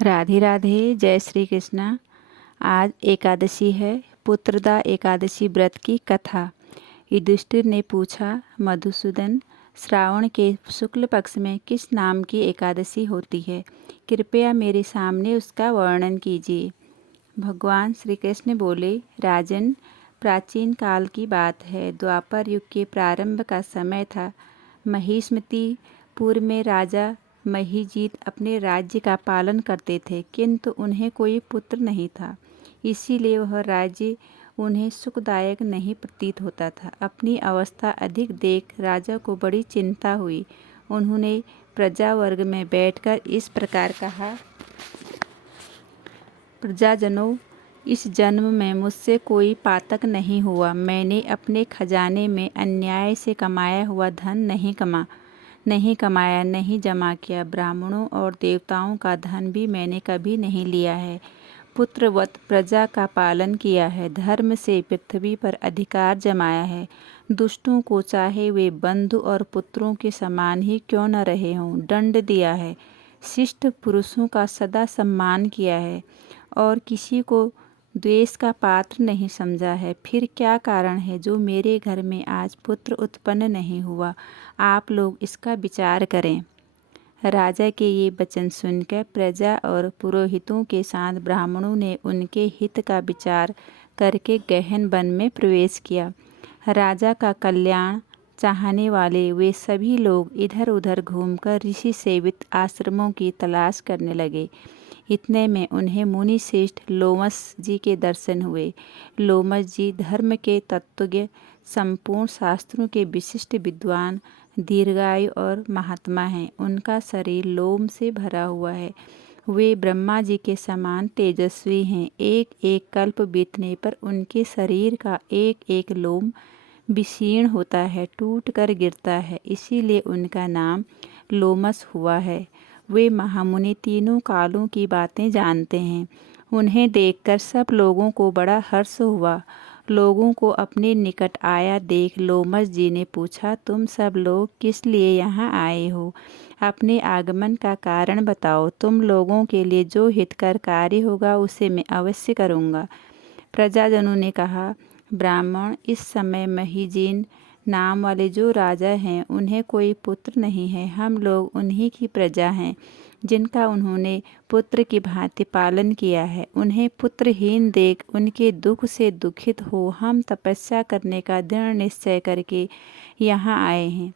राधे राधे। जय श्री कृष्णा। आज एकादशी है, पुत्रदा एकादशी व्रत की कथा। युधिष्ठिर ने पूछा, मधुसूदन, श्रावण के शुक्ल पक्ष में किस नाम की एकादशी होती है? कृपया मेरे सामने उसका वर्णन कीजिए। भगवान श्री कृष्ण बोले, राजन, प्राचीन काल की बात है। द्वापर युग के प्रारंभ का समय था। महिष्मतीपुर में राजा महीजीत अपने राज्य का पालन करते थे, किंतु उन्हें कोई पुत्र नहीं था। इसीलिए वह राज्य उन्हें सुखदायक नहीं प्रतीत होता था। अपनी अवस्था अधिक देख राजा को बड़ी चिंता हुई। उन्होंने प्रजा वर्ग में बैठकर इस प्रकार कहा, प्रजाजनों, इस जन्म में मुझसे कोई पातक नहीं हुआ। मैंने अपने खजाने में अन्याय से कमाया हुआ धन नहीं कमाया, नहीं जमा किया। ब्राह्मणों और देवताओं का धन भी मैंने कभी नहीं लिया है। पुत्रवत प्रजा का पालन किया है। धर्म से पृथ्वी पर अधिकार जमाया है। दुष्टों को चाहे वे बंधु और पुत्रों के समान ही क्यों न रहे हों, दंड दिया है। शिष्ट पुरुषों का सदा सम्मान किया है और किसी को द्वेष का पात्र नहीं समझा है। फिर क्या कारण है जो मेरे घर में आज पुत्र उत्पन्न नहीं हुआ? आप लोग इसका विचार करें। राजा के ये वचन सुनकर प्रजा और पुरोहितों के साथ ब्राह्मणों ने उनके हित का विचार करके गहन वन में प्रवेश किया। राजा का कल्याण चाहने वाले वे सभी लोग इधर उधर घूमकर ऋषि सेवित आश्रमों की तलाश करने लगे। इतने में उन्हें मुनि श्रेष्ठ लोमस जी के दर्शन हुए। लोमस जी धर्म के तत्वज्ञ, संपूर्ण शास्त्रों के विशिष्ट विद्वान, दीर्घायु और महात्मा हैं। उनका शरीर लोम से भरा हुआ है। वे ब्रह्मा जी के समान तेजस्वी हैं। एक एक कल्प बीतने पर उनके शरीर का एक एक लोम विशीर्ण होता है, टूट कर गिरता है। इसीलिए उनका नाम लोमस हुआ है। वे महामुनि तीनों कालों की बातें जानते हैं। उन्हें देखकर सब लोगों को बड़ा हर्ष हुआ। लोगों को अपने निकट आया देख लोमस जी ने पूछा, तुम सब लोग किस लिए यहाँ आए हो? अपने आगमन का कारण बताओ। तुम लोगों के लिए जो हितकर कार्य होगा उसे मैं अवश्य करूँगा। प्रजाजनों ने कहा, ब्राह्मण, इस समय महीजीन नाम वाले जो राजा हैं उन्हें कोई पुत्र नहीं है। हम लोग उन्हीं की प्रजा हैं जिनका उन्होंने पुत्र की भांति पालन किया है। उन्हें पुत्रहीन देख उनके दुख से दुखित हो हम तपस्या करने का दृढ़ निश्चय करके यहाँ आए हैं।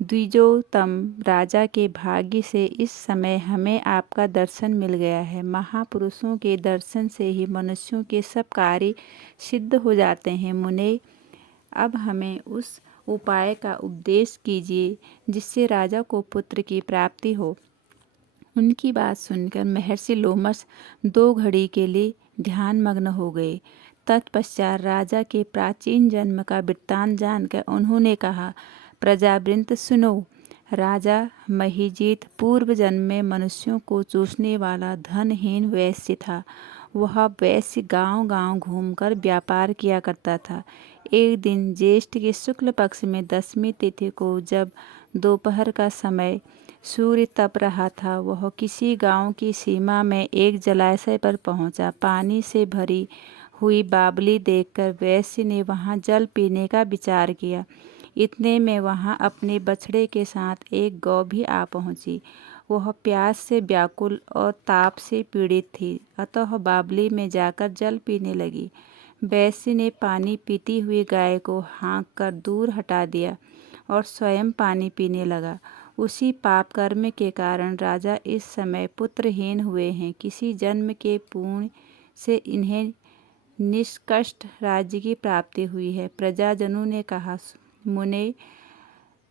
द्विजोतम राजा के भाग्य से इस समय हमें आपका दर्शन मिल गया है। महापुरुषों के दर्शन से ही मनुष्यों के सब कार्य सिद्ध हो जाते हैं। मुने, अब हमें उस उपाय का उपदेश कीजिए जिससे राजा को पुत्र की प्राप्ति हो। उनकी बात सुनकर महर्षि लोमस 2 घड़ी के लिए ध्यानमग्न हो गए। तत्पश्चात राजा के प्राचीन जन्म का वृत्तांत जानकर उन्होंने कहा, प्रजावृंद सुनो। राजा महीजीत पूर्व जन्म में मनुष्यों को चूसने वाला धनहीन वैश्य था। वह वैश्य गांव-गांव घूमकर व्यापार किया करता था। एक दिन ज्येष्ठ के शुक्ल पक्ष में 10वीं तिथि को जब दोपहर का समय सूर्य तप रहा था, वह किसी गांव की सीमा में एक जलाशय पर पहुंचा। पानी से भरी हुई बावली देखकर वैश्य ने वहां जल पीने का विचार किया। इतने में वहां अपने बछड़े के साथ एक गौ भी आ पहुंची। वह प्यास से व्याकुल और ताप से पीड़ित थी, अतः बावली में जाकर जल पीने लगी। वैश्य ने पानी पीती हुई गाय को हाँक कर दूर हटा दिया और स्वयं पानी पीने लगा। उसी पाप कर्म के कारण राजा इस समय पुत्रहीन हुए हैं। किसी जन्म के पुण्य से इन्हें निष्कष्ट राज्य की प्राप्ति हुई है। प्रजाजनों ने कहा, मुने,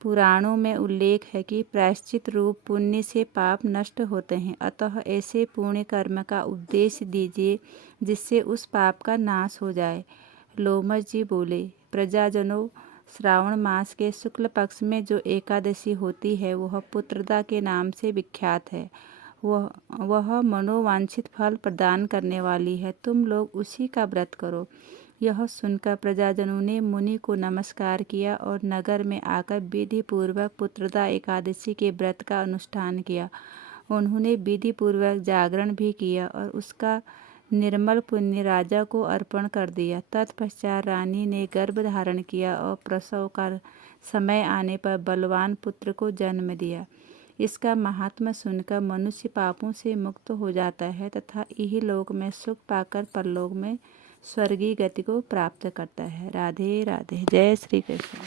पुराणों में उल्लेख है कि प्रायश्चित रूप पुण्य से पाप नष्ट होते हैं। अतः ऐसे पुण्य कर्म का उपदेश दीजिए जिससे उस पाप का नाश हो जाए। लोमस जी बोले, प्रजाजनों, श्रावण मास के शुक्ल पक्ष में जो एकादशी होती है वह पुत्रदा के नाम से विख्यात है। वह मनोवांछित फल प्रदान करने वाली है। तुम लोग उसी का व्रत करो। यह सुनकर प्रजाजनों ने मुनि को नमस्कार किया और नगर में आकर विधि पूर्वक पुत्रदा एकादशी के व्रत का अनुष्ठान किया। उन्होंने विधि पूर्वक जागरण भी किया और उसका निर्मल पुण्य राजा को अर्पण कर दिया। तत्पश्चात रानी ने गर्भ धारण किया और प्रसव का समय आने पर बलवान पुत्र को जन्म दिया। इसका महात्मा सुनकर मनुष्य पापों से मुक्त हो जाता है तथा इही लोक में सुख पाकर परलोक में स्वर्गीय गति को प्राप्त करता है। राधे राधे। जय श्री कृष्ण।